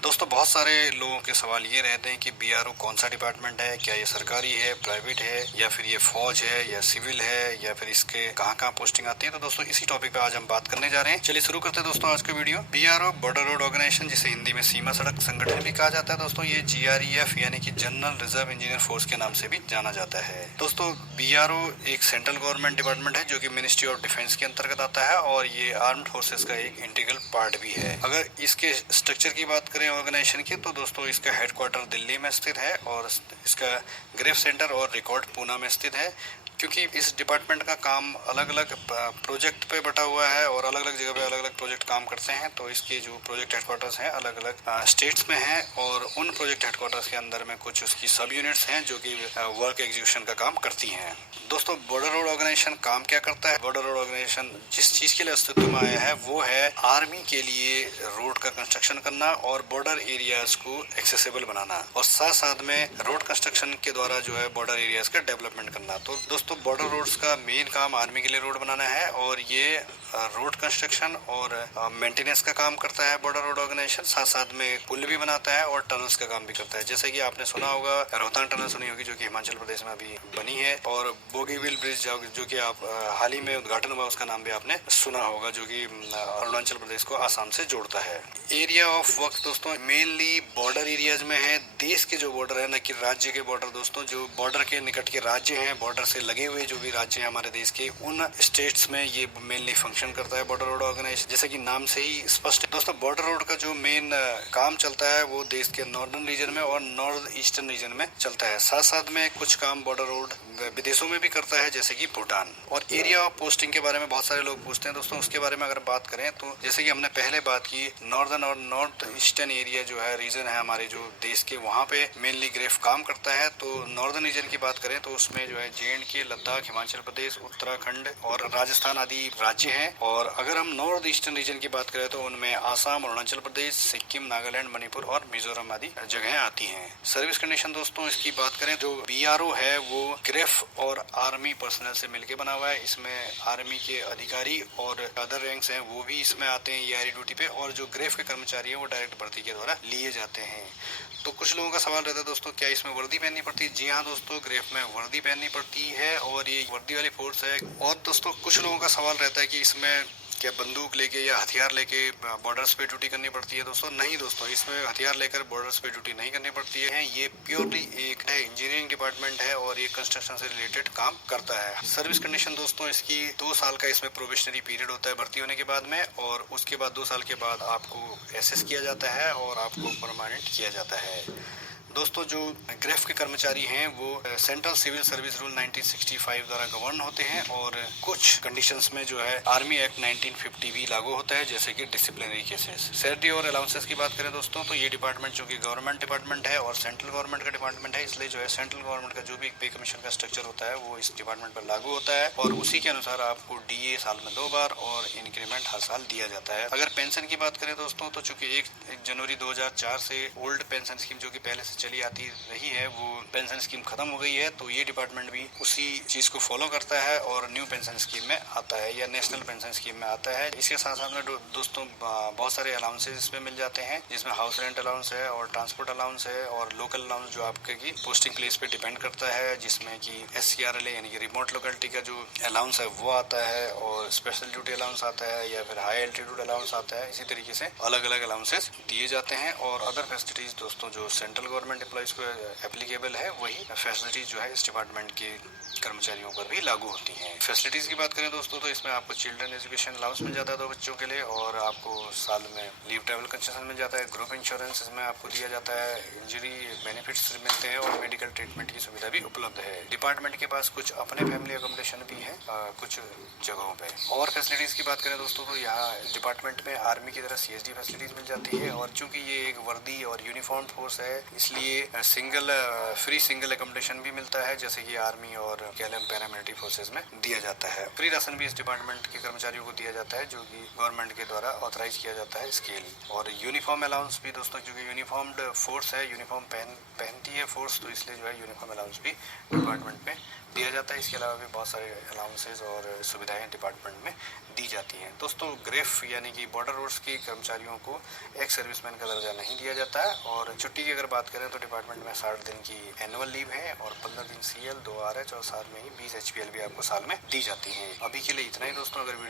दोस्तों बहुत सारे लोगों के सवाल ये रहते हैं कि बीआरओ कौन सा डिपार्टमेंट है, क्या ये सरकारी है, प्राइवेट है, या फिर ये फौज है या सिविल है, या फिर इसके कहाँ कहाँ पोस्टिंग आती है। तो दोस्तों इसी टॉपिक पे आज हम बात करने जा रहे हैं। चलिए शुरू करते हैं दोस्तों आज का video. BRO border road organisation, जिसे हिंदी में सीमा सड़क संगठन भी कहा जाता है दोस्तों, ये जीआरईएफ यानी कि जनरल रिजर्व इंजीनियर फोर्स के नाम से भी जाना जाता है। दोस्तों बीआरओ एक सेंट्रल गवर्नमेंट डिपार्टमेंट है जो कि मिनिस्ट्री ऑफ डिफेंस के अंतर्गत आता है और ये आर्म्ड फोर्सेस का एक इंटीग्रल पार्ट भी है। अगर इसके स्ट्रक्चर की बात करें ऑर्गेनाइजेशन की, तो दोस्तों इसका हेडक्वार्टर दिल्ली में स्थित है और इसका ग्रेफ सेंटर और रिकॉर्ड पूना में स्थित है। क्योंकि इस डिपार्टमेंट का काम अलग अलग प्रोजेक्ट पे बटा हुआ है और अलग अलग जगह पे अलग अलग प्रोजेक्ट काम करते हैं, तो इसके जो प्रोजेक्ट हेडक्वार्टर्स हैं अलग अलग स्टेट्स में हैं और उन प्रोजेक्ट हेडक्वार्टर्स के अंदर में कुछ उसकी सब यूनिट्स हैं जो कि वर्क एग्जीक्यूशन का काम करती हैं। दोस्तों बॉर्डर रोड ऑर्गेनाइजेशन काम क्या करता है? बॉर्डर रोड ऑर्गेनाइजेशन जिस चीज के लिए अस्तित्व में आया है वो है आर्मी के लिए रोड का कंस्ट्रक्शन करना और बॉर्डर एरियाज को एक्सेसिबल बनाना, और साथ साथ में रोड कंस्ट्रक्शन के द्वारा जो है बॉर्डर एरियाज का डेवलपमेंट करना। तो दोस्तों बॉर्डर रोड्स का मेन काम आर्मी के लिए रोड बनाना है और ये रोड कंस्ट्रक्शन और मेंटेनेंस का काम करता है बॉर्डर रोड ऑर्गेनाइजेशन। साथ साथ में पुल भी बनाता है और टनल्स का काम भी करता है। जैसे कि आपने सुना होगा रोहतांग टनल सुनी होगी जो कि हिमाचल प्रदेश में अभी बनी है, और बोगीबिल ब्रिज जो कि आप हाल ही में उद्घाटन हुआ, उसका नाम भी आपने सुना होगा, जो कि अरुणाचल प्रदेश को आसाम से जोड़ता है। एरिया ऑफ वर्क दोस्तों मेनली बॉर्डर एरियाज में है। देश के जो बॉर्डर है, न कि राज्य के बॉर्डर दोस्तों, जो बॉर्डर के निकट के राज्य हैं, बॉर्डर से लगे हुए जो भी राज्य हैं हमारे देश के, उन स्टेट्स में ये मेनली फंक्शन करता है बॉर्डर रोड ऑर्गेनाइजेशन। जैसे कि नाम से ही स्पष्ट है दोस्तों, बॉर्डर रोड का जो मेन काम चलता है वो देश के नॉर्दर्न रीजन में और नॉर्थ ईस्टर्न रीजन में चलता है। साथ साथ में कुछ काम बॉर्डर रोड विदेशों में भी करता है, जैसे कि भूटान। और एरिया ऑफ पोस्टिंग के बारे में बहुत सारे लोग पूछते हैं दोस्तों, उसके बारे में अगर बात करें तो जैसे कि हमने पहले बात की, नॉर्दर्न और नॉर्थ ईस्टर्न एरिया जो है रीजन है हमारे जो देश के, वहाँ पे मेनली ग्रेफ काम करता है। तो नॉर्दर्न रीजन की बात करें तो उसमें जो है JNK, लद्दाख, हिमाचल प्रदेश, उत्तराखंड और राजस्थान आदि राज्य हैं। और अगर हम नॉर्थ ईस्टर्न रीजन की बात करें तो उनमें आसाम, अरुणाचल प्रदेश, सिक्किम, नागालैंड, मणिपुर और मिजोरम आदि जगहें आती हैं। सर्विस कंडीशन दोस्तों इसकी बात करें, जो BRO है वो ग्रेफ और आर्मी पर्सनल से मिलकर बना हुआ है। इसमें आर्मी के अधिकारी और अदर रैंक्स हैं वो भी इसमें आते हैं ERE ड्यूटी पे, और जो ग्रेफ के कर्मचारी है वो डायरेक्ट भर्ती के द्वारा लिए जाते हैं। तो कुछ लोगों का सवाल रहता है दोस्तों, क्या इसमें वर्दी पहननी पड़ती है? जी हाँ दोस्तों, ग्रेफ में वर्दी पहननी पड़ती है और ये वर्दी वाली फोर्स है। और दोस्तों कुछ लोगों का सवाल रहता है कि इसमें क्या बंदूक लेके या हथियार लेके बॉर्डर्स पे ड्यूटी करनी पड़ती है? दोस्तों नहीं दोस्तों, इसमें हथियार लेकर बॉर्डर्स पे ड्यूटी नहीं करनी पड़ती है। ये प्योरली एक इंजीनियरिंग डिपार्टमेंट है और ये कंस्ट्रक्शन से रिलेटेड काम करता है। सर्विस कंडीशन दोस्तों इसकी 2 साल का इसमें प्रोबेशनरी पीरियड होता है भर्ती होने के बाद में, और उसके बाद 2 साल के बाद आपको SS किया जाता है और आपको परमानेंट किया जाता है। दोस्तों जो ग्रेफ के कर्मचारी हैं वो सेंट्रल सिविल सर्विस रूल 1965 द्वारा गवर्न होते हैं, और कुछ कंडीशंस में जो है आर्मी एक्ट 1950 भी लागू होता है, जैसे कि डिसिप्लिनरी केसेस। सैलरी और अलाउंसेस की बात करें दोस्तों, तो ये डिपार्टमेंट जो कि गवर्नमेंट डिपार्टमेंट है और सेंट्रल गवर्नमेंट का डिपार्टमेंट है, इसलिए जो है सेंट्रल गवर्नमेंट का जो भी पे कमीशन का स्ट्रक्चर होता है वो इस डिपार्टमेंट पर लागू होता है, और उसी के अनुसार आपको DA साल में 2 बार और इंक्रीमेंट हर साल दिया जाता है। अगर पेंशन की बात करें दोस्तों, तो चूंकि 1 जनवरी 2004 से ओल्ड पेंशन स्कीम जो कि पहले से चली आती रही है वो पेंशन स्कीम खत्म हो गई है, तो ये डिपार्टमेंट भी उसी चीज को फॉलो करता है और न्यू पेंशन स्कीम में आता है या नेशनल पेंशन स्कीम में आता है। इसके साथ साथ में दोस्तों बहुत सारे अलाउंसेस इसमें मिल जाते हैं, जिसमें हाउस रेंट अलाउंस है और ट्रांसपोर्ट अलाउंस है और लोकल अलाउंस जो आपके की पोस्टिंग प्लेस पे डिपेंड करता है, जिसमें कि SCRLA यानी कि रिमोट लोकेलिटी का जो अलाउंस है वो आता है, और स्पेशल ड्यूटी अलाउंस आता है या फिर हाई एल्टीट्यूड अलाउंस आता है। इसी तरीके से अलग अलग अलाउंसेस दिए जाते हैं, और अदर फैसिलिटीज दोस्तों जो सेंट्रल गवर्नमेंट एम्प्लॉइज को एप्लीकेबल है वही फैसिलिटीज जो है इस डिपार्टमेंट के कर्मचारियों पर भी लागू होती हैं। फैसिलिटीज की बात करें दोस्तों, तो इसमें आपको चिल्ड्रन एजुकेशन अलाउंस मिल जाता है 2 बच्चों के लिए, और आपको साल में लीव ट्रैवल कंसेशन मिल जाता है, ग्रुप इंश्योरेंस इसमें आपको दिया जाता है, इंजरी बेनिफिट्स मिलते हैं और मेडिकल ट्रीटमेंट की सुविधा भी उपलब्ध है। डिपार्टमेंट के पास कुछ अपने फैमिली अकोमोडेशन भी है कुछ जगहों पे। और फैसिलिटीज की बात करें दोस्तों, तो यहाँ डिपार्टमेंट में आर्मी की तरह CSD फैसिलिटीज मिल जाती है, और चूंकि ये एक वर्दी और यूनिफॉर्म फोर्स है इसलिए लिए सिंगल फ्री सिंगल एकोमोडेशन भी मिलता है, जैसे कि आर्मी और केएलएम पैरामिलिट्री फोर्सेज में दिया जाता है। फ्री राशन भी इस डिपार्टमेंट के कर्मचारियों को दिया जाता है, जो कि गवर्नमेंट के द्वारा ऑथराइज किया जाता है इसके लिए। और यूनिफॉर्म अलाउंस भी दोस्तों, क्योंकि यूनिफॉर्म्ड फोर्स है, यूनिफॉर्म पहनती है फोर्स, तो इसलिए जो है यूनिफॉर्म अलाउंस भी डिपार्टमेंट में दिया जाता है। इसके अलावा भी बहुत सारे अलाउंसेज और सुविधाएं डिपार्टमेंट में दी जाती हैं। दोस्तों ग्रेफ यानी कि बॉर्डर रोड्स के कर्मचारियों को एक्स सर्विसमैन का दर्जा नहीं दिया जाता है। और छुट्टी की अगर बात करें तो डिपार्टमेंट में 60 दिन की एनुअल लीव है और 15 दिन CL, 2 RH और साथ में ही 20 HPL भी आपको साल में दी जाती है। अभी के लिए इतना ही दोस्तों। अगर